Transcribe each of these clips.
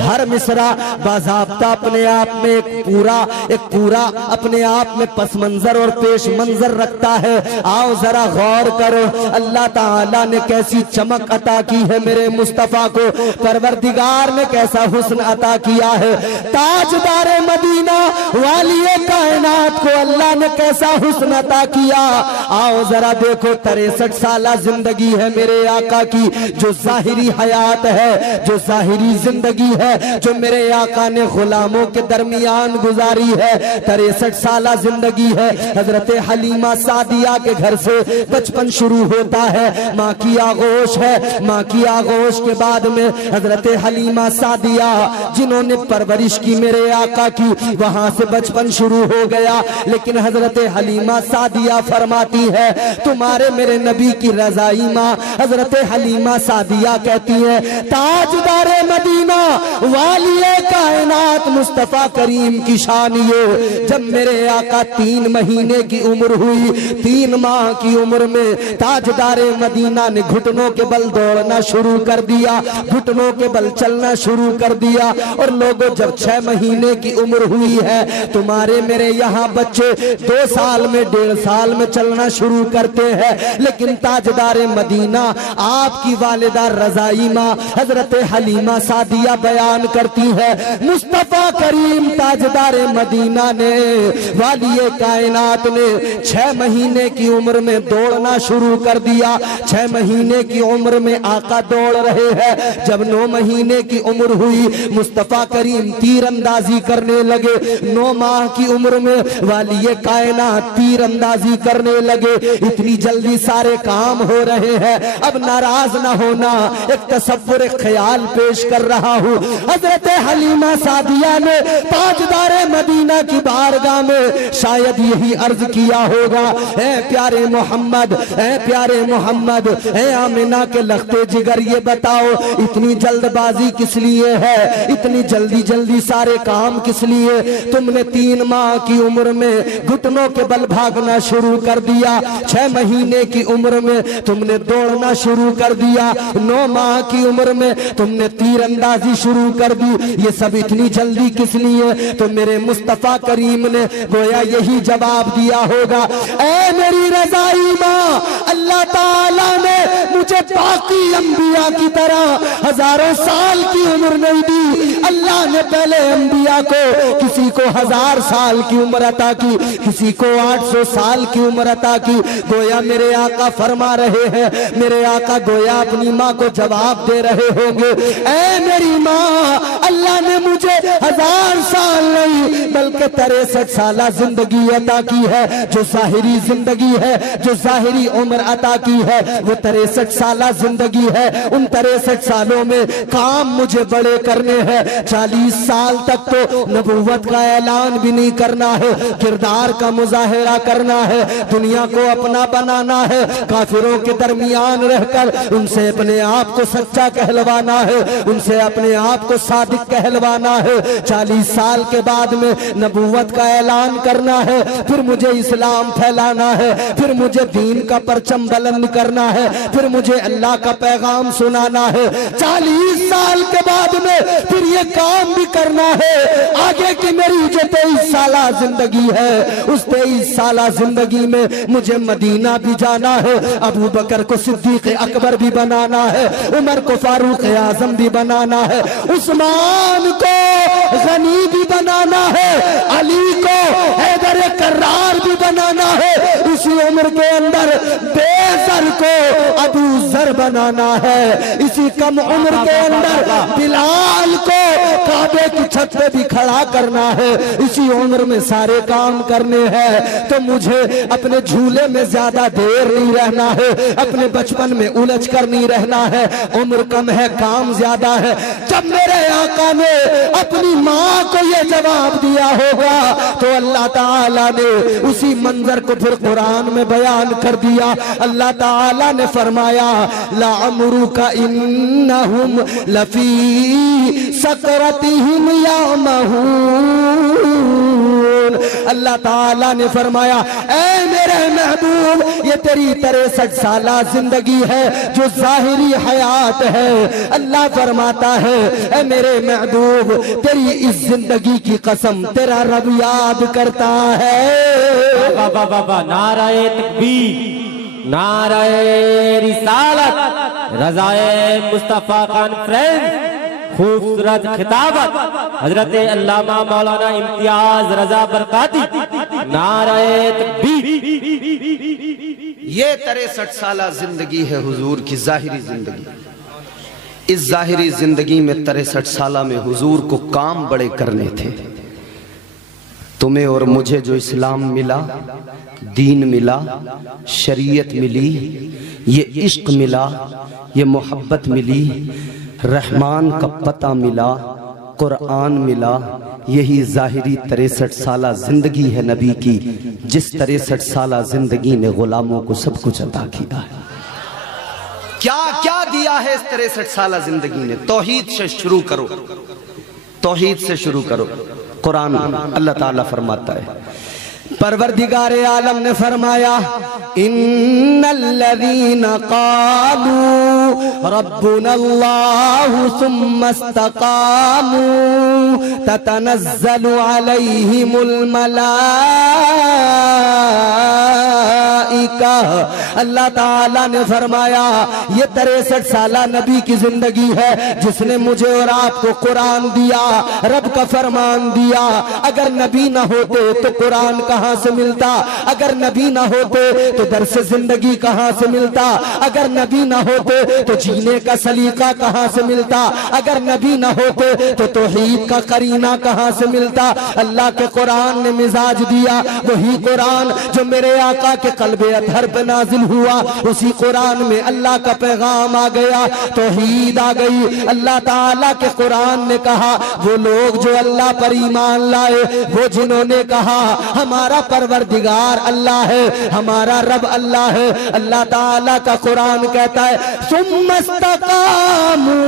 हर मिसरा बाज़ाब्ता अपने आप में एक पूरा अपने आप में पस मंजर और पेश मंजर रखता है। आओ जरा गौर करो, अल्लाह ताला ने कैसी चमक अता की है मेरे मुस्तफा को, परवरदिगार ने कैसा हुस्न अता किया है। ताजदारे मदीना वालिए कायनात को अल्लाह ने कैसा हुस्न अता किया। आओ जरा देखो, 63 साल जिंदगी है मेरे आका की, जो जाहिरी हयात है, जो जाहिरी जिंदगी है, जो मेरे आका ने गुलामों के दरमियान गुजारी है। 63 साल जिंदगी है। हजरत हलीमा सादिया के घर से बचपन शुरू होता है, माँ की आगोश है। माँ की आगोश के बाद में हजरत हलीमा सादिया जिन्होंने परवरिश की मेरे आका की, वहां से बचपन शुरू हो गया। लेकिन हजरत हलीमा सादिया फरमाती है, तुम्हारे मेरे नबी की रजाई माँ हजरत हलीमा सादिया कहती है, ताजदारे मदीना वालिए कायनात मुस्तफा करीम की शान ये, जब मेरे आका 3 महीने की उम्र हुई, 3 माह की उम्र में ताजदारे मदीना ने घुटनों के बल दौड़ना शुरू कर दिया, घुटनों के बल चलना शुरू कर दिया। और लोगों, जब 6 महीने की उम्र हुई है, तुम्हारे मेरे यहाँ बच्चे 2 साल में 1.5 साल में चलना शुरू करते हैं। लेकिन ताजदारे मदीना आपकी वालिदा रजाई माँ हजरत हलीमा सादिया बयान करती है, मुस्तफा करीम ताजदारे मदीना ने वालिए कायनात ने 6 महीने की उम्र में दौड़ना शुरू कर दिया। 6 महीने की उम्र में आका दौड़ रहे हैं। जब 9 महीने की उम्र हुई, मुस्तफा करीम तीरंदाजी करने लगे। 9 माह की उम्र में वालिए कायनात तीरंदाजी करने लगे। इतनी जल्दी सारे काम हो रहे हैं, अब नाराज ना होना, एक तसव्वुर ख्याल पेश कर रहा हूँ। हजरत हलीमा सादिया ने ताजदारे मदीना की बारगाह में शायद यही अर्ज किया होगा, ऐ प्यारे मोहम्मद, ऐ प्यारे मोहम्मद, ऐ आमिना के लखते जिगर, ये बताओ इतनी जल्दबाजी किस लिए है, इतनी जल्दी जल्दी सारे काम किस लिए? तुमने 3 माह की उम्र में घुटनों के बल भागना शुरू कर दिया, 6 महीने की उम्र में तुमने दौड़ना शुरू कर दिया, 9 माह की उम्र में तुमने तीरंदाजी शुरू कर दी, ये सब इतनी जल्दी किस लिए? तो मेरे मुस्तफा करीम ने गोया यही जवाब दिया होगा, ऐ मेरी रजाई माँ, अल्लाह ताला ने मुझे बाकी अंबिया की तरह हजारों साल की उम्र नहीं दी। अल्लाह ने पहले अंबिया को किसी को 1000 साल की उम्र अता की, किसी को 800 साल की उम्र अता की। गोया मेरे आका फरमा रहे हैं, मेरे आका गोया अपनी माँ को जवाब दे रहे होंगे, ऐ मेरी माँ, अल्लाह ने मुझे 1000 साल नहीं बल्कि 63 साल जिंदगी अता की है। जो जाहिरी जिंदगी है, जो जाहिरी उम्र अता की है, वो 63 साल जिंदगी है। उन 63 सालों में काम मुझे बड़े करने हैं। 40 साल तक तो नबूवत का ऐलान भी नहीं करना है, किरदार का मुजाहिरा करना है, दुनिया को अपना बनाना है, काफिरों के दरमियान रहकर उनसे अपने आप को सच्चा कहलवाना है, उनसे अपने आप को सादिक कहलवाना है। 40 साल के बाद में नबूवत का ऐलान करना है, फिर मुझे इस्लाम फैलाना है, फिर मुझे दीन का परचम बुलंद करना है, फिर मुझे अल्लाह का पैगाम सुनाना है। 40 साल के बाद में फिर ये काम भी करना है। आगे की मेरी जो 23 साल जिंदगी है, उस 23 साल जिंदगी में मुझे मदीना भी जाना है, अबू बकर को सिद्दीक अकबर भी बनाना है, उमर को फारूक आजम भी बनाना है, उस्मान को गनी भी बनाना है, अली को हैदर कर्रार भी बनाना है, इसी उम्र के अंदर बेसर को अबू जर बनाना है, इसी कम उम्र के अंदर बिलाल को काबे की छत पे भी खड़ा करना है। इसी उम्र में सारे काम करने हैं। तो मुझे अपने झूले में ज्यादा देर नहीं रहना है, अपने बचपन में उलझ कर नहीं रहना है। उम्र कम है, काम ज्यादा है। जब मेरे आका ने अपनी माँ को ये जवाब दिया होगा, तो अल्लाह ताला ने उसी मंजर को फिर कुरान में बयान कर दिया। अल्लाह ताला ने फरमाया, लाअमरुका इन्नहुम लफी सकरतिहिम यामहून। अल्लाह ताला ने फरमाया ऐ मेरे महबूब ये तेरी 63 साला जिंदगी है जो जाहिरी हयात है। अल्लाह फरमाता है ऐ मेरे महबूब तेरी इस जिंदगी की कसम तेरा रब याद करता है। बाबा बाबा नाराए तकबीर, नाराए रिसालत, रज़ाए मुस्तफा कॉन्फ्रेंस, खूबसूरत खिताबत हजरत अल्लामा मौलाना इम्तियाज रजा बरकाती, नाराए तकबीर। ये 63 साला जिंदगी है हुजूर की जाहिरी जिंदगी। इस जाहिरी जिंदगी में 63 साला में हुजूर को काम बड़े करने थे। तुम्हें और मुझे जो इस्लाम मिला, दीन मिला, शरीयत मिली, ये इश्क मिला, ये मोहब्बत मिली, रहमान का पता मिला, कुरान मिला, यही जाहिरी 63 साला जिंदगी है नबी की, जिस 63 साला जिंदगी ने गुलामों को सब कुछ अता किया है। क्या क्या दिया है इस 63 साला जिंदगी ने? तौहीद से शुरू करो, तौहीद से शुरू करो। कुरान अल्लाह ताला फरमाता है, परवरदिगारे आलम ने फरमाया इन्नल्लज़ीना क़ालू रब्बुनल्लाहु सुम्मा इस्तक़ामू ततनज़्ज़लु अलैहिमुल मलाइका। अल्लाह ताला ने फरमाया ये 63 साला नबी की जिंदगी है जिसने मुझे और आपको कुरान दिया, रब का फरमान दिया। अगर नबी ना होते तो कुरान कहां से मिलता? अगर नबी ना होते तो दर्स जिंदगी कहां से मिलता? अगर नबी ना होते तो जीने का सलीका कहां से मिलता? अगर नबी ना होते तो तौहीद का करीना कहां से मिलता? अल्लाह के कुरान ने मिजाज दिया, वही कुरान जो मेरे आका के कल्बे अतहर पे नाजिल हुआ, उसी कुरान में अल्लाह का पैगाम आ गया, तौहीद आ गई। अल्लाह ताला के कुरान ने कहा वो लोग जो अल्लाह पर ईमान लाए, वो जिन्होंने कहा हमारा परवरदिगार अल्लाह है, हमारा रब अल्लाह है। अल्लाह ताला का कुरान कहता है सुम्मा इस्तक़ामू,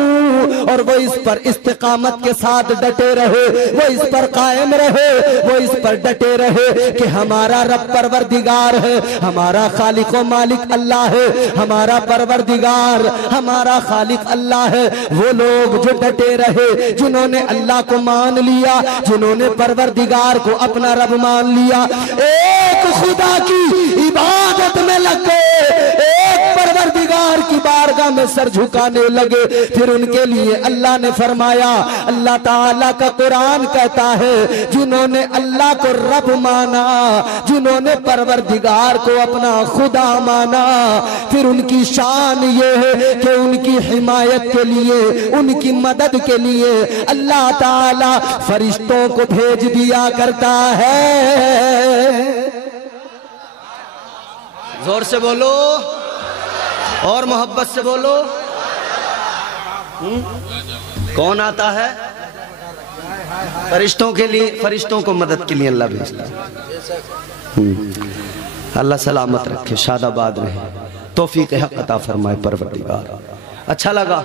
और वो इस पर इस्तिकामत के साथ डटे रहे, वो इस पर कायम रहे, वो इस पर डटे रहे कि हमारा रब परवरदिगार है, हमारा खालिक व मालिक अल्लाह है, हमारा परवरदिगार हमारा खालिक अल्लाह है। वो लोग जो डटे रहे, जिन्होंने अल्लाह को मान लिया, जिन्होंने परवरदिगार को अपना रब मान लिया, एक खुदा की इबादत में लगे, एक परवरदिगार की बारगाह में सर झुकाने लगे, फिर उनके लिए अल्लाह ने फरमाया, अल्लाह ताला का कुरान कहता है जिन्होंने अल्लाह को रब माना, जिन्होंने परवरदिगार को अपना खुदा माना, फिर उनकी शान ये है कि उनकी हिमायत के लिए, उनकी मदद के लिए अल्लाह ताला फरिश्तों को भेज दिया करता है। जोर से बोलो और मोहब्बत से बोलो। कौन आता है? फरिश्तों के लिए, फरिश्तों को मदद के लिए अल्लाह भेजता है। अल्लाह सलामत रखे, शादाबाद रहे, तौफीक हक अता फरमाए परवरदिगार। अच्छा लगा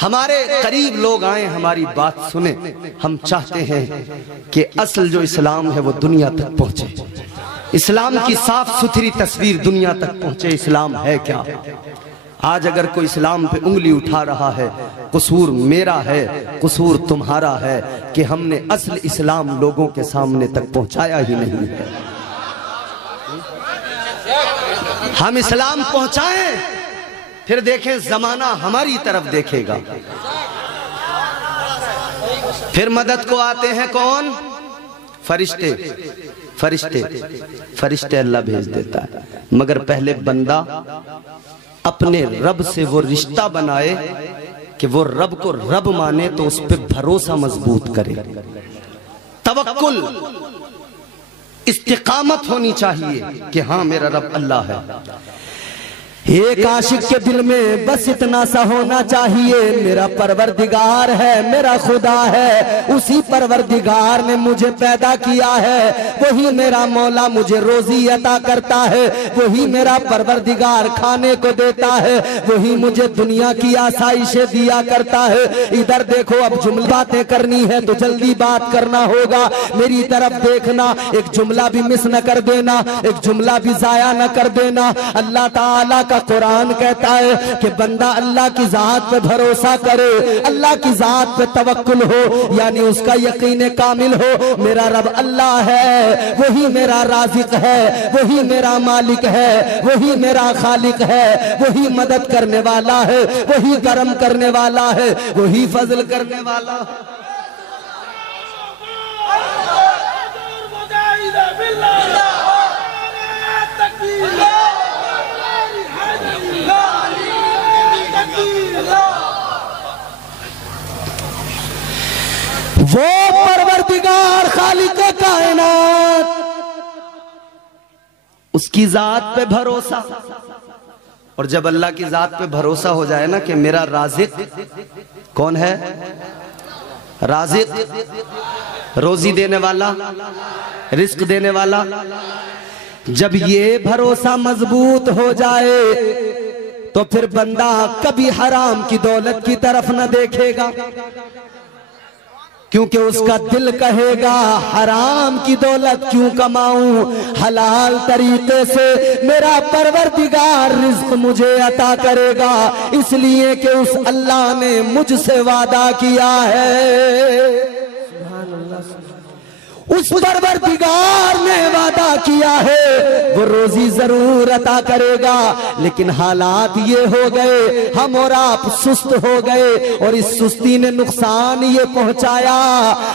हमारे करीब लोग आए, हमारी बात सुने। हम चाहते हैं कि असल जो इस्लाम है वो दुनिया तक पहुंचे, इस्लाम की साफ सुथरी तस्वीर दुनिया तक पहुंचे। इस्लाम है क्या? आज अगर कोई इस्लाम पे उंगली उठा रहा है, कसूर मेरा है, कसूर तुम्हारा है कि हमने असल इस्लाम लोगों के सामने तक पहुंचाया ही नहीं है। हम इस्लाम पहुंचाएं, फिर देखें जमाना हमारी तरफ देखेगा। फिर मदद को आते हैं कौन? फरिश्ते, फरिश्ते, फरिश्ते अल्लाह भेज देता है, मगर पहले बंदा अपने रब से वो रिश्ता बनाए कि वो रब को रब माने, तो उस पर भरोसा मजबूत करे, तवक्कुल, इस्तिकामत होनी चाहिए कि हाँ मेरा रब अल्लाह है। एक आशिक के दिल में बस इतना सा होना चाहिए, मेरा परवरदिगार है, मेरा खुदा है, उसी परवरदिगार ने मुझे पैदा किया है, वही मेरा मौला मुझे रोजी अता करता है, वही मेरा परवरदिगार खाने को देता है, वही मुझे दुनिया की आसाइशें दिया करता है। इधर देखो, अब जुमला बातें करनी है तो जल्दी बात करना होगा, मेरी तरफ देखना, एक जुमला भी मिस न कर देना, एक जुमला भी जाया न कर देना। अल्लाह ताला का कुरान कहता है कि बंदा अल्लाह की जात पे भरोसा करे, अल्लाह की जात पे तवक्कुल हो, यानी उसका यकीन कामिल हो, मेरा रब अल्लाह है, वही मेरा राज़िक है, वही मेरा मालिक है, वही मेरा खालिक है, वही मदद करने वाला है, वही करम करने वाला है, वही फजल करने वाला है। वो परवरदिगार खालिक कायनात, उसकी जात पे भरोसा। और जब अल्लाह की जात पे भरोसा हो जाए ना कि मेरा राज़िक कौन है, राज़िक रोजी देने वाला, रिस्क देने वाला, जब ये भरोसा मजबूत हो जाए तो फिर बंदा कभी हराम की दौलत की तरफ न देखेगा, क्योंकि उसका दिल कहेगा हराम की दौलत क्यों कमाऊं, हलाल तरीके से मेरा परवरदिगार रिज़्क मुझे अता करेगा, इसलिए कि उस अल्लाह ने मुझसे वादा किया है। उस परवरदिगार ने वादा किया है वो रोजी जरूर अता करेगा, लेकिन हालात ये हो गए, हम और आप सुस्त हो गए और इस सुस्ती ने नुकसान ये पहुंचाया।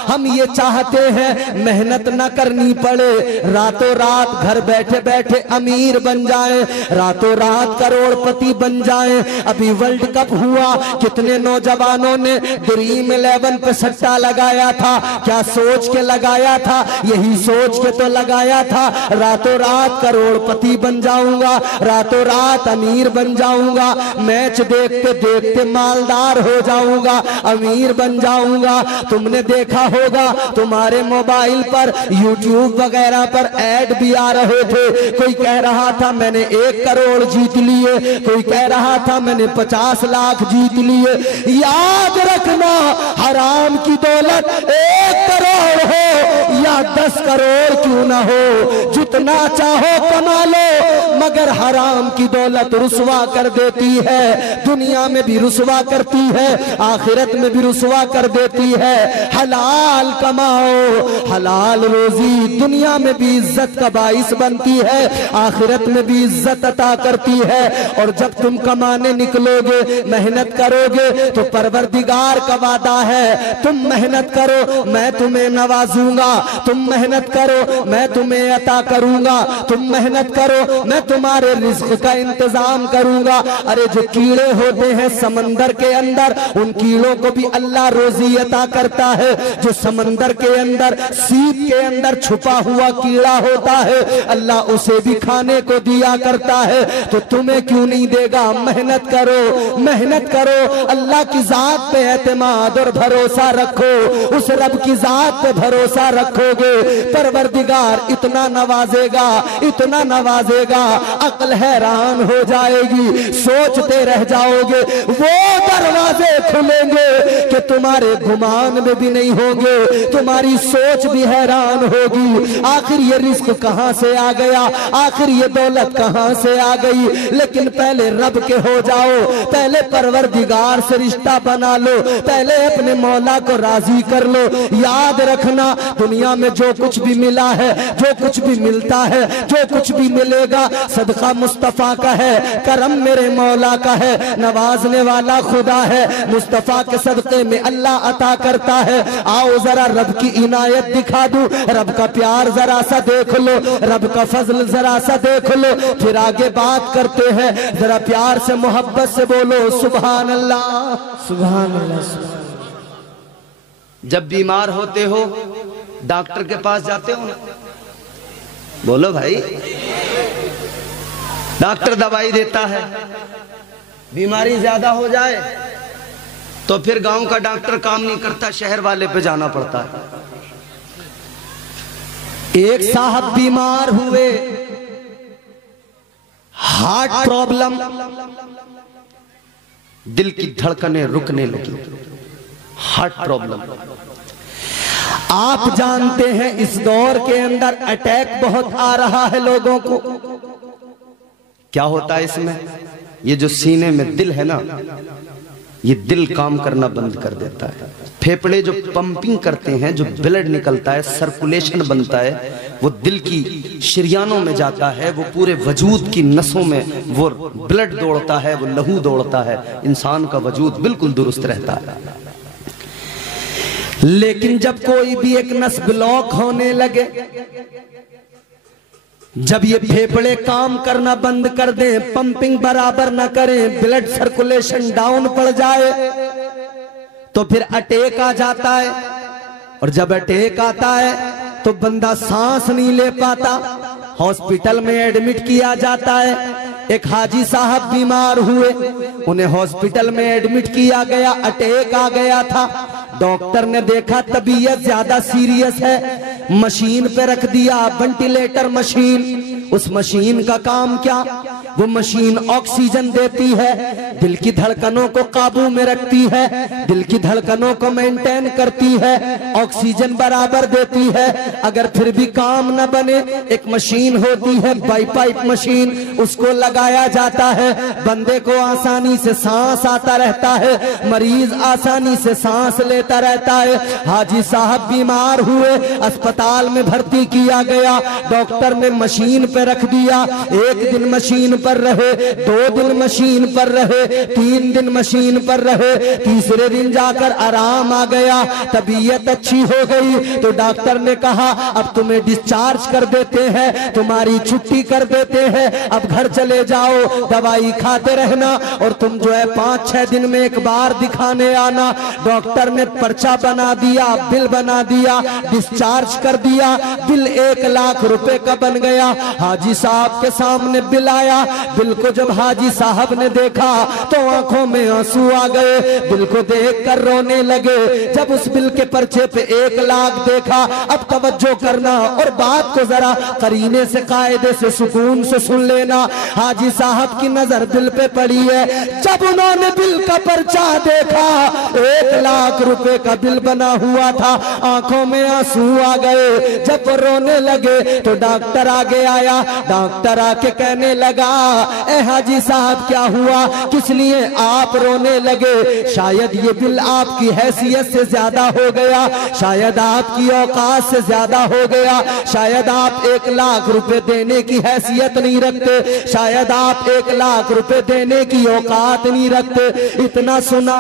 हम ये चाहते हैं मेहनत न करनी पड़े, रातों रात घर बैठे बैठे अमीर बन जाएं, रातों रात करोड़पति बन जाएं। अभी वर्ल्ड कप हुआ, कितने नौजवानों ने ड्रीम 11 पे सट्टा लगाया था, क्या सोच के लगाया था, यही सोच के तो लगाया था रातों रात करोड़पति बन जाऊंगा, रातों रात अमीर बन जाऊंगा, मैच देखते देखते मालदार हो जाऊंगा, अमीर बन जाऊंगा। तुमने देखा होगा तुम्हारे मोबाइल पर यूट्यूब वगैरह पर ऐड भी आ रहे थे, कोई कह रहा था मैंने 1 करोड़ जीत लिए, कोई कह रहा था मैंने 50 लाख जीत लिए। याद रखना, हराम की दौलत 1 करोड़ हो या 10 करोड़ क्यों ना हो, जितना चाहो कमा लो, मगर हराम की दौलत रुसवा कर देती है, दुनिया में भी रुसवा करती है, आखिरत में भी रुसवा कर देती है। हलाल कमाओ, हलाल रोजी दुनिया में भी इज्जत का बाइस बनती है, आखिरत में भी इज्जत अता करती है। और जब तुम कमाने निकलोगे, मेहनत करोगे, तो परवरदिगार का वादा है तुम मेहनत करो मैं तुम्हें नवाजूंगा, तुम मेहनत करो मैं तुम्हें अता करूंगा, तुम मेहनत करो मैं तुम्हारे रिज़्क का इंतजाम करूंगा। अरे जो कीड़े होते हैं समंदर के अंदर, उन कीड़ों को भी अल्लाह रोजी अता करता है। जो समंदर के अंदर सीप के अंदर छुपा हुआ कीड़ा होता है, अल्लाह उसे भी खाने को दिया करता है, तो तुम्हें क्यों नहीं देगा। मेहनत करो, मेहनत करो, अल्लाह की जात पे एतमाद और भरोसा रखो, उस रब की जात पे भरोसा रखोगे, परवरदिगार इतना नवाजेगा, इतना नवाजेगा, अक्ल हैरान हो जाएगी, सोचते रह जाओगे। वो दरवाजे खुलेंगे कि तुम्हारे गुमान में भी नहीं होंगे, तुम्हारी सोच भी हैरान होगी, आखिर ये रिस्क कहां से आ गया, आखिर ये दौलत कहां से आ गई। लेकिन पहले रब के हो जाओ, पहले परवरदिगार से रिश्ता बना लो, पहले अपने मौला को राजी कर लो। याद रखना, दुनिया में जो कुछ भी मिला है, जो कुछ भी मिलता है, जो कुछ भी मिलेगा, सदका मुस्तफा का है, करम मेरे मौला का है, नवाजने वाला खुदा है, मुस्तफा के सदके में अल्लाह अता करता है। आओ जरा रब की इनायत दिखा दूं, रब का प्यार जरा सा देख लो, रब का फजल जरा सा देख लो, फिर आगे बात करते हैं। जरा प्यार से मोहब्बत से बोलो सुभान अल्लाह, सुभान अल्लाह। जब बीमार होते हो डॉक्टर के पास जाते हो ना, बोलो भाई, डॉक्टर दवाई देता है, बीमारी ज्यादा हो जाए तो फिर गांव का डॉक्टर काम नहीं करता, शहर वाले पे जाना पड़ता है। एक साहब बीमार हुए, हार्ट प्रॉब्लम, दिल की धड़कनें रुकने लगी, हार्ट प्रॉब्लम। आप जानते हैं इस दौर के अंदर अटैक बहुत आ रहा है लोगों को। क्या होता है इसमें? ये जो सीने में दिल है ना, ये दिल काम करना बंद कर देता है। फेफड़े जो पंपिंग करते हैं, जो ब्लड निकलता है, सर्कुलेशन बनता है, वो दिल की शरियानों में जाता है, वो पूरे वजूद की नसों में वो ब्लड दौड़ता है, वो लहू दौड़ता है, इंसान का वजूद बिल्कुल दुरुस्त रहता है। लेकिन जब कोई भी एक नस ब्लॉक होने लगे, जब ये फेफड़े काम करना बंद कर दें, पंपिंग बराबर ना करें, ब्लड सर्कुलेशन डाउन पड़ जाए, तो फिर अटैक आ जाता है। और जब अटैक आता है तो बंदा सांस नहीं ले पाता, हॉस्पिटल में एडमिट किया जाता है। एक हाजी साहब बीमार हुए, उन्हें हॉस्पिटल में एडमिट किया गया, अटैक आ गया था। डॉक्टर ने देखा तबीयत ज्यादा सीरियस है, मशीन पे रख दिया, वेंटिलेटर मशीन। उस मशीन का काम क्या? वो मशीन ऑक्सीजन देती है, दिल की धड़कनों को काबू में रखती है, दिल की धड़कनों को मेंटेन करती है, ऑक्सीजन बराबर देती है। अगर फिर भी काम न बने, एक मशीन होती है बाईपाइप मशीन, उसको लगाया जाता है, बंदे को आसानी से सांस आता रहता है, मरीज आसानी से सांस लेता रहता है। हाजी साहब बीमार हुए, अस्पताल में भर्ती किया गया, डॉक्टर ने मशीन पे रख दिया। एक दिन मशीन पर रहे, 2 दिन मशीन पर रहे, 3 दिन मशीन पर रहे, तीसरे दिन जाकर आराम आ गया, तबीयत अच्छी हो गई। तो डॉक्टर ने कहा अब तुम्हें डिस्चार्ज कर देते हैं, तुम्हारी छुट्टी कर देते हैं, अब घर चले जाओ, दवाई खाते रहना और तुम जो है 5-6 दिन में एक बार दिखाने आना। डॉक्टर ने पर्चा बना दिया, बिल बना दिया, डिस्चार्ज कर दिया। बिल 1 लाख रुपए का बन गया। हाजी साहब के सामने बिल आया, बिल को जब हाजी साहब ने देखा तो आंखों में आंसू आ गए, बिल को देखकर रोने लगे। जब उस बिल के पर्चे पे 1 लाख देखा, अब तवज्जो करना और बात को जरा करीने से, कायदे से, सुकून से सुन लेना। हाजी साहब की नजर बिल पे पड़ी है। जब उन्होंने बिल का पर्चा देखा, 1 लाख रुपए का बिल बना हुआ था, आंखों में आंसू आ गए। जब वो रोने लगे तो डॉक्टर आगे आया, डॉक्टर आके कहने लगा ए हाजी साहब क्या हुआ, किस लिए आप रोने लगे? शायद ये बिल आपकी हैसियत से ज्यादा हो गया, शायद आपकी औकात से ज्यादा हो गया, शायद आप 1 लाख रुपए देने की हैसियत नहीं रखते, शायद आप 1 लाख रुपए देने की औकात नहीं रखते। इतना सुना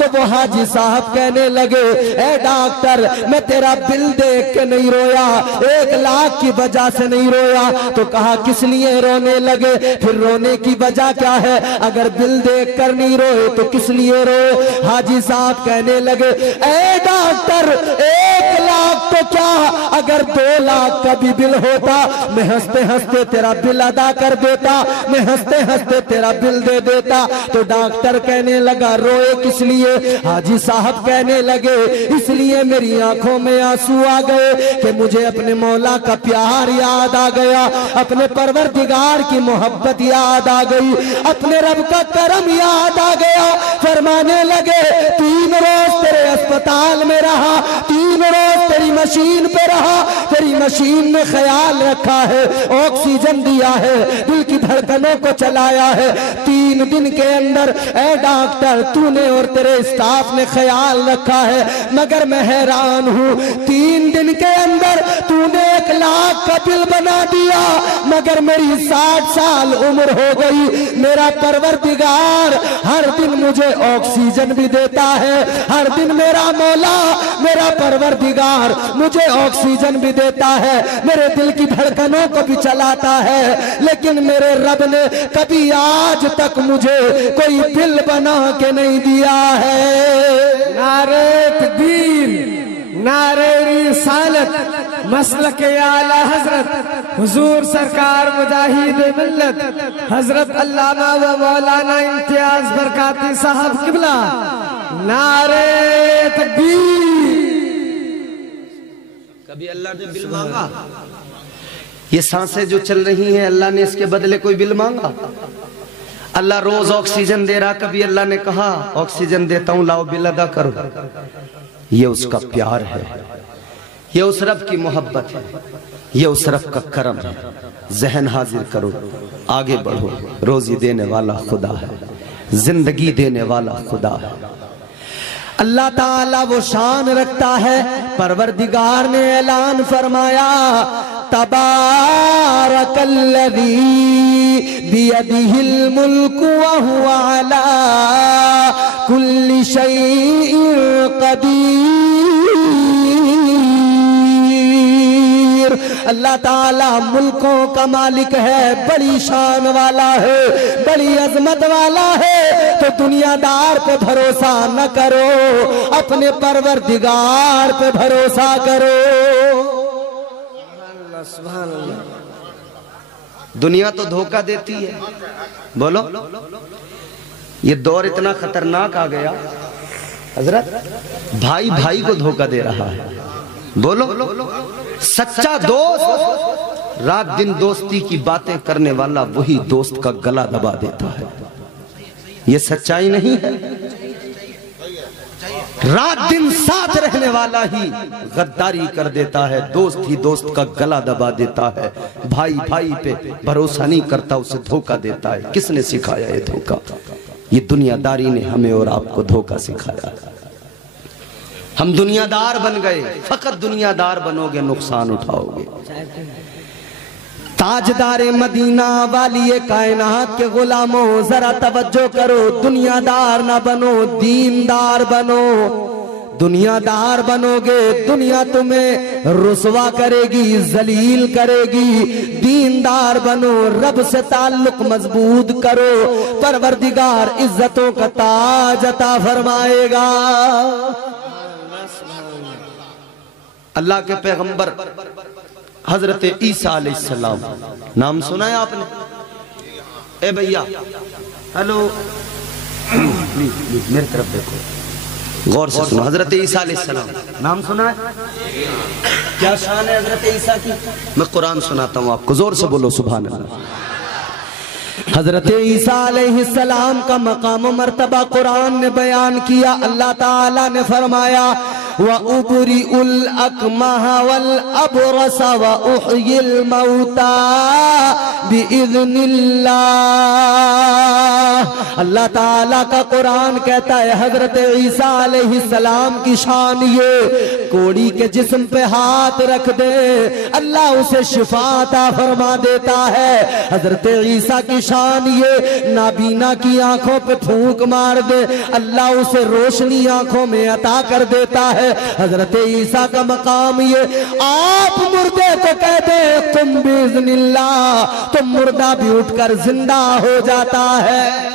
तो वो हाजी साहब कहने लगे ए डॉक्टर, मैं तेरा बिल देख के नहीं रोया, 1 लाख की वजह से नहीं रोया। तो कहा किस लिए रोने लगे? फिर रोने की वजह क्या है? अगर बिल देख कर नहीं रोए तो किस लिए रोए? हाजी साहब कहने लगे ए डॉक्टर, 1 लाख तो क्या, अगर 2 लाख का भी बिल होता, मैं हंसते हंसते तेरा बिल अदा कर देता, मैं हंसते हंसते तेरा बिल दे देता। तो डॉक्टर कहने लगा रोए किस लिए? हाजी साहब कहने लगे इसलिए मेरी आंखों में आंसू आ गए कि मुझे अपने मौला का प्यार याद आ गया, अपने परवरदिगार की मोहब्बत याद आ गई, अपने रब का करम याद आ गया। फरमाने लगे 3 रोज तेरे अस्पताल में रहा, 3 रोज तेरी मशीन पे रहा, तेरी मशीन में ख्याल रखा है, ऑक्सीजन दिया है, दिल की धड़कनों को चलाया है। 3 दिन के अंदर ए डॉक्टर तूने और तेरे स्टाफ ने ख्याल रखा है, मगर मैं हैरान हूँ 3 दिन के अंदर तूने 1 लाख का बिल बना दिया, मगर मेरी 60 साल उम्र हो गई। मेरा परवरदिगार हर दिन मुझे ऑक्सीजन भी देता है, हर दिन मेरा मौला, मेरा परवरदिगार मुझे ऑक्सीजन भी देता है, मेरे दिल की धड़कनों को भी चलाता है, लेकिन मेरे रब ने कभी आज तक मुझे कोई बिल बना के नहीं दिया है। नारे तकबीर, नारे रिसालत, मसलक आला हजरत हुजूर सरकार मुजाहिद मिल्लत हजरत अल्लामा व मौलाना इम्तियाज बरकाती साहब किबला नारे तकबीर। कभी अल्लाह ने बिल मांगा? ये सांसें जो चल रही हैं अल्लाह ने इसके बदले कोई बिल मांगा? अल्लाह रोज ऑक्सीजन दे रहा, कभी अल्लाह ने कहा ऑक्सीजन देता हूं लाओ बिल अदा करो? ये उसका प्यार है, ये उस रब की मोहब्बत है, ये उस रब का करम है। जहन हाजिर करो, आगे बढ़ो, रोजी देने वाला खुदा है, जिंदगी देने वाला खुदा है। अल्लाह ताला वो शान रखता है, परवरदिगार ने ऐलान फरमाया तबारकल्लज़ी बियदिहिल मुल्कु व हुवा अला कुल्ली शैइन कदीर। अल्लाह ताला मुल्कों का मालिक है, बड़ी शान वाला है, बड़ी अजमत वाला है। तो दुनियादार पे भरोसा न करो, अपने परवरदिगार पे भरोसा करो। दुनिया तो धोखा देती है, बोलो। ये दौर इतना खतरनाक आ गया हजरत, भाई भाई को धोखा दे रहा है। बोलो, सच्चा दोस्त रात दिन दोस्ती की बातें करने वाला वही दोस्त का गला दबा देता है। ये सच्चाई नहीं है। रात दिन साथ रहने वाला ही गद्दारी कर देता है, दोस्त ही दोस्त का गला दबा देता है, भाई भाई पे भरोसा नहीं करता, उसे धोखा देता है। किसने सिखाया ये धोखा? ये दुनियादारी ने हमें और आपको धोखा सिखाया। हम दुनियादार बन गए, फकत दुनियादार बनोगे नुकसान उठाओगे। ताजदारे मदीना वाली कायनात के गुलामों जरा तवज्जो करो, दुनियादार ना बनो, दीनदार बनो। दुनियादार बनोगे दुनिया तुम्हें रुसवा करेगी, जलील करेगी। दीनदार बनो, रब से ताल्लुक मजबूत करो, परवरदिगार इज्जतों का ताज अता फरमाएगा। अल्लाह के पैगंबर हजरत ईसा अलैहिस्सलाम, नाम सुना है आपने? ए भैया, हेलो, प्लीज प्लीज मेरी तरफ देखो, गौर से सुनो। हजरत ईसा अलैहिस्सलाम नाम सुना है? क्या शान है हजरत ईसा की? मैं कुरान सुनाता हूँ आपको, जोर से बोलो सुभान अल्लाह। हजरत ईसा अलैहिस्सलाम का मकाम मर्तबा कुरान ने बयान किया। अल्लाह ताला ने फरमाया व उबरी उल अकमह वल अबरस व उहयिल मौता बिइज़्निल्लाह। अल्लाह ताला का कुरान कहता है हजरत ईसा अलैहिस्सलाम की शान ये, कोड़ी के जिस्म पे हाथ रख दे अल्लाह उसे शिफा अता फरमा देता है। हजरत ईसा की शान ये, नाबीना की आंखों पे फूंक मार दे अल्लाह उसे रोशनी आंखों में अता कर देता है। हजरत ईसा का मकाम ये, आप मुर्दे को कह दे तुम बिइज़्निल्लाह, तो मुर्दा भी उठकर जिंदा हो जाता है।